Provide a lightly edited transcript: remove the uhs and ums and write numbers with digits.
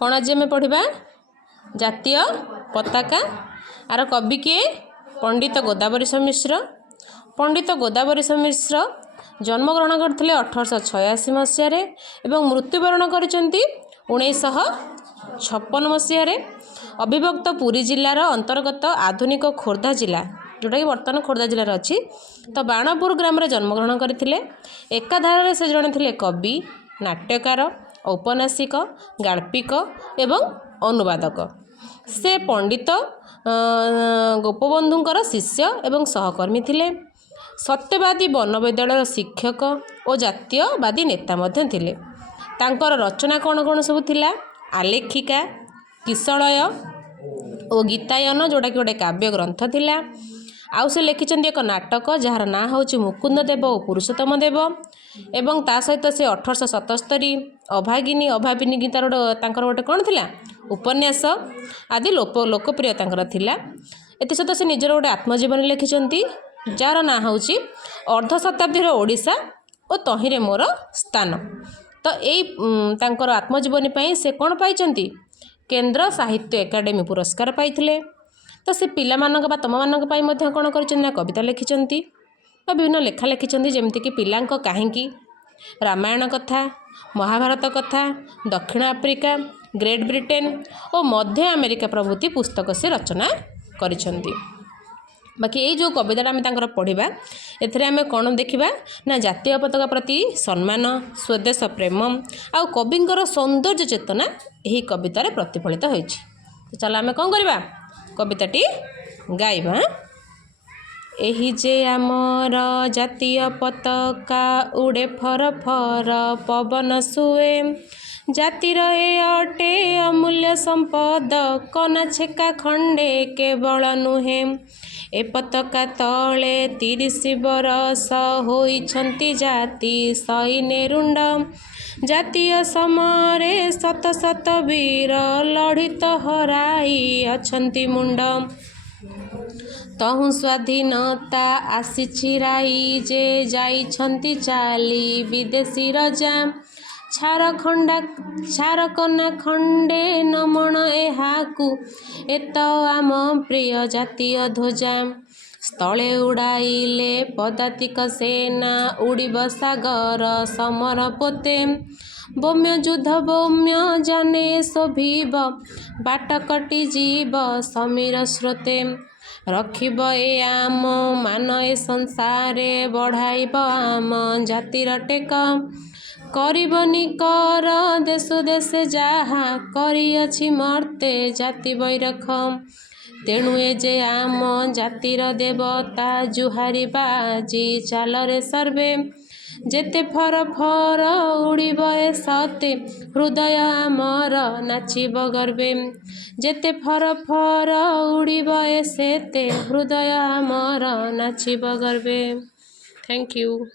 कौन आज आम पढ़ा जातीय पताका आर कवि किए पंडित गोदावरीश मिश्र। पंडित गोदावरीश मिश्र जन्मग्रहण करते 1886 मसीह एवं मृत्युवरण कर 1956 मसीह। अविभक्त पुरी जिलार अंतर्गत आधुनिक खोर्धा जिला जोटा कि बर्तमान खोर्धा जिलार अच्छी तो बाणपुर ग्राम जन्मग्रहण करते। एकाधार से जड़े थे कवि, नाट्यकार, औपन्यासिक, गाल्पिक एवं अनुवादक। से पंडित गोपबंधुंकर शिष्य एवं सहकर्मी थिले। सत्यवादी वन विद्यालय शिक्षक और जातीयवादी नेता मध्य थिले। तांकर रचना कौन कौन सब थिला? आलेखिका, किशलय और गीतायन जोटा कि गोटे काव्य ग्रंथ थिला। आउ से लिखिछन्ती एक नाटक जार ना होची मुकुंद देव और पुरुषोत्तम देव एवं ता सहित से 1877 अभागिनी अभाविनी गीतार गोटे कौन थिला उपन्यास आदि लोकप्रिय तांकर थिला। एति सहित से निजर गोटे आत्मजीवनी लिखिछन्ती जार ना होची अर्ध शताब्दी ओडिशा और तहिरे मोर स्थान। तो यही तांकर आत्मजीवनी पाई से कौन पाइछन्ती केंद्र साहित्य एकाडेमी पुरस्कार पाइथिले। तो से पिला मानक बा तम मानक पाई मध्य कौन करछन्ती कविता लिखिछन्ती और विभिन्न लेखा लिखिछन्ती जेमति कि पिलांक काहेकी, रामायण कथा, महाभारत कथा, दक्षिण आफ्रिका, ग्रेट ब्रिटेन और मध्य अमेरिका प्रभृति पुस्तक से रचना करिछन्ती। बाकी ये जो कविता आम तांकर पढ़ा एथिरे आम कौन देखा ना जातीय पताका प्रति सम्मान, स्वदेश प्रेम आ कविंकर सौंदर्य चेतना यही कवितार प्रतिफलित होइछि। तो चलो आम कौन करवा कविताटी गाइबा। एही जे आमर जातीय पताका उड़े फर फर पवन सुए, जातिर ए अटे अमूल्य संपद कना छेका खंडे केवल नुहे। ए पताका तले 30 बरस होइछन्ति जाति सैने रुंड, जातीय समरे शत शत वीर लड़ित हराई अछन्ति मुंड। तहु स्वाधीनता आसी छिराई जे जाइछन्ति चाली विदेशी रजा, छारकना खंडे नमन एहाकु एत आम प्रिय जातीय ध्वजा। स्थले उड़ाइले पदातिक सेना उड़िब सागर समर पोते, बौम्य युद्ध बौम्य जाने शोभिब बाट कटि जीव समीर स्रोते। रखिब ए आम मान ए संसारे बढ़ाइब आम जातिर टेक, करिबनि कर देश देश जाहा करिअछि मर्ते जाति बैरख। तेणु ए जे आम जातिर देवता जुहारी बाजी चालरे सर्वे, जेते फर फर उड़िब ए सते हृदय आमर नाचिब गर्वे। जेते फर फर उड़िब ए सेते हृदय आमर नाचिब गर्वे। Thank you.